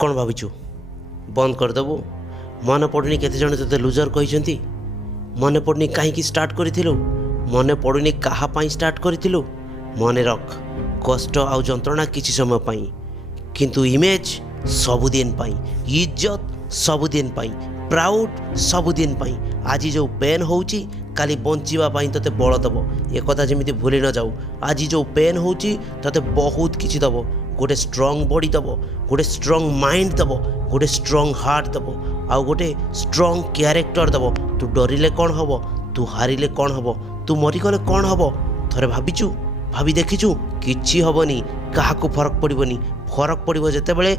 कौन भावुँ बंद करदेबु मन पड़ुनी केते जण तोते लुजर कहिसेंती मन पड़ुनी कहीं स्टार्ट करिथिलु मन पड़ुनी कहा पाई स्टार्ट करिथिलु मन रख कष्ट आउ जंत्रणा किछि समय पाई किंतु इमेज सबुदिन पाई इज्जत सबुदिन पाई प्राउड सबुदिन पाई आज जो पेन होउची काली बंचिबा पाई तते बल दब एक कथा जेमिति भूली न जाऊ आज जो पेन होउची तते बहुत किछि दब गोटे स्ट्रॉन्ग बॉडी दब गोटे स्ट्रॉन्ग माइंड दब गोटे स्ट्रॉन्ग हार्ट दब आउ गोटे स्ट्रॉन्ग कैरेक्टर दब तू डरिले कौन हब तू हारिले कौन हब तू मरीगले कौन हब थरे भाविचु भावी देखिचु किछि हबनी काहाको फरक पड़िबनी फरक पड़िबो जेतेबेले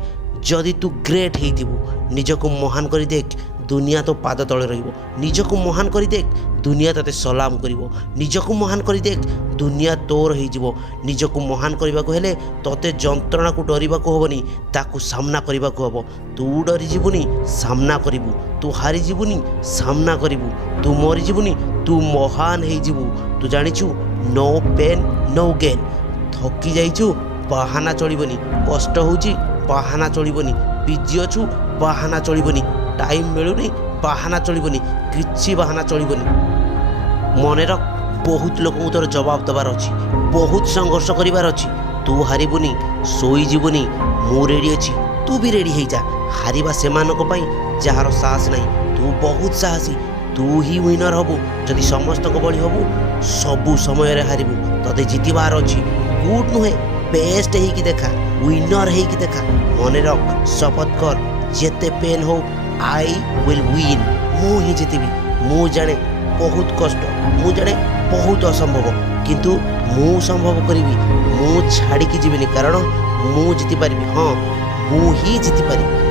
जदि तू ग्रेट हेइथिबु निजको महान करी देख दुनिया तो पाद तले रहिबो निजको महान करी देख दुनिया तते सलाम करिवो निजको महान करी देख दुनिया तोर हेइजिवो निजको महान करबाको हेले तते जंत्रणा को डरिबाको हबनी ताकू सामना करबाको हबो तू डरी जीवुनी सामना करिवु तू हारी जीवुनी सामना करिवु तू मरी जीवुनी तू महान हेइजिवु तू जानिचु नो पेन नो गेन थकी जाइचु बाहाना चलिबनी कष्ट होउची बाहाना चलिबनी बिजी अछु बाहाना चलिबनी टाइम मिलुनी बाहाना चलिबनी किछि बाहाना चलिबनी मन रख बहुत लोक तोर जवाब देवार अच्छी बहुत संघर्ष करिवार अच्छी तू हारिबुनी सोई जीवुनी मु रेडी अच्छी तू भी रेडी हो जा हारिबा सेमानक पई जार साहस नहीं तू बहुत साहसी तू ही विनर हबु जदि समस्त को बड़ी हबु सबु समय रे हारिबु तते जितिबार अच्छी गुड नुहे बेस्ट है कि देखा विनर है कि देखा मन रख शपथ कर जेते पेन हो आई विल विन मु ही जितिबी मु जाने बहुत कष्ट मु जाने बहुत असंभव किंतु मु संभव करी मु छाड़ी की जीविनी कारण मु जीति पारिबी हाँ मु ही जीति पारिबी।